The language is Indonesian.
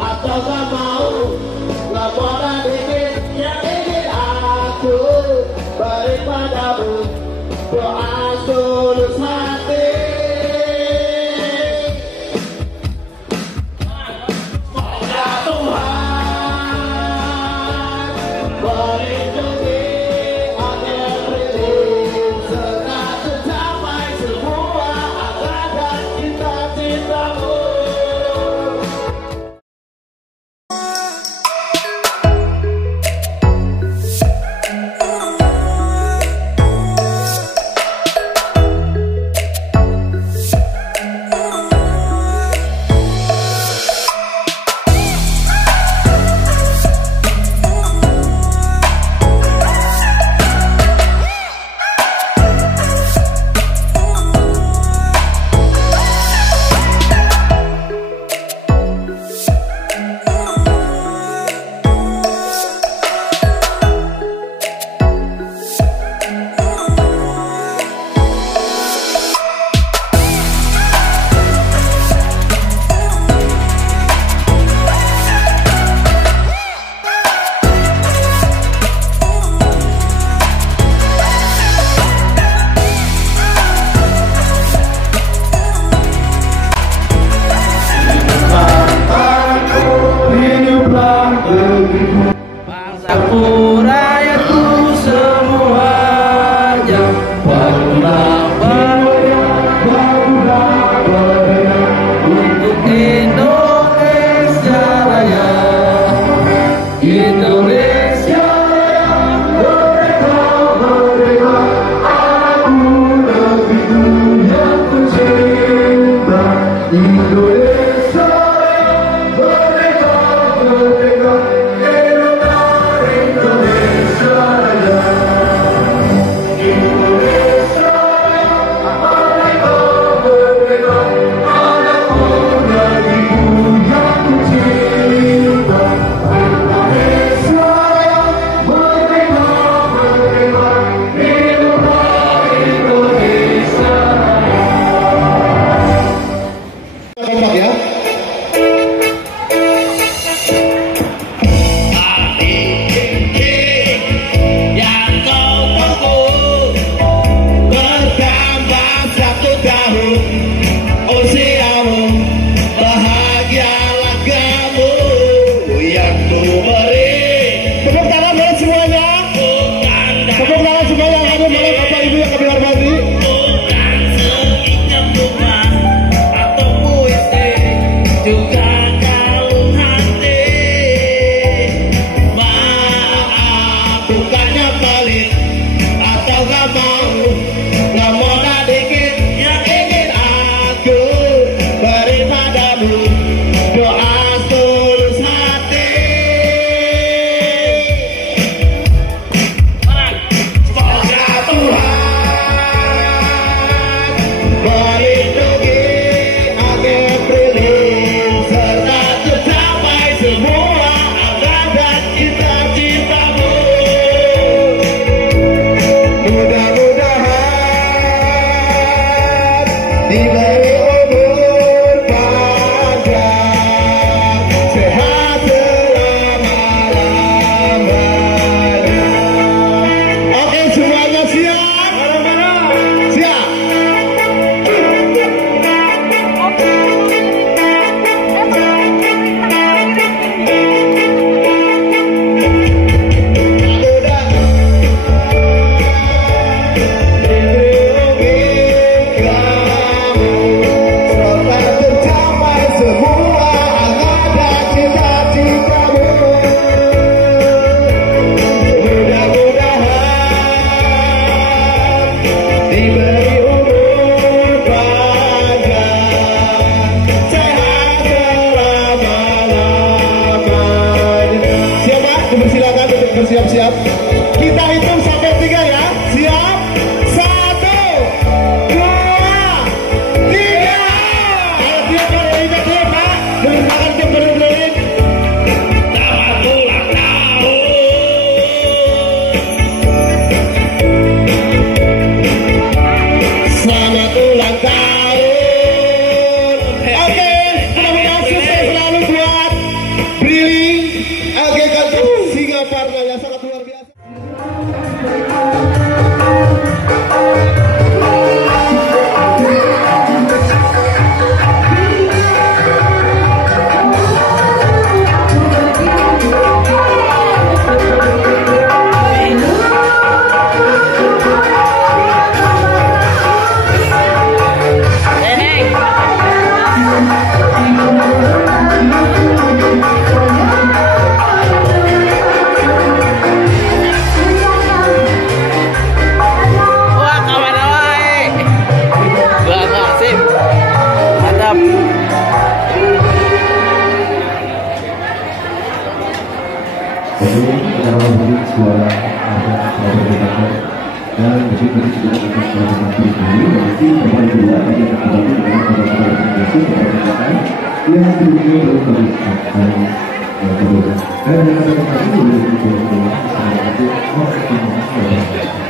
atau gak mau laporan dikit yang ingin aku beri padamu doa tulus hati. Semoga Tuhan melindungi akhir rilis serta tercapai semua agar dan cita-citamu. Bangsaku, rakyatku semuanya, bangunlah, bangunlah untuk Indonesia Raya. Indonesia Raya, merdeka, merdeka, aku negeriku yang tercinta. Indonesia Raya, merdeka, merdeka, kita memberi suara ada suara berdekat dan disini juga ada suara berdekat dulu nanti teman kedua akan kembali dengan suara berdekat berdekat yang sebelumnya belum terlihat dan yang kedua dan yang ketiga boleh dicoba sama itu mau